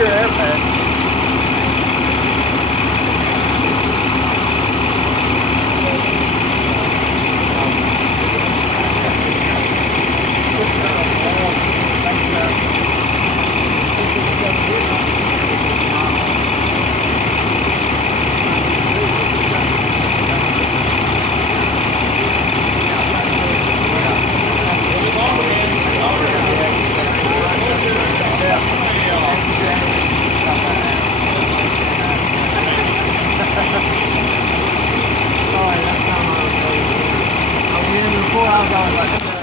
your airpad. Sorry, that's kind of my I went in before, I was always like,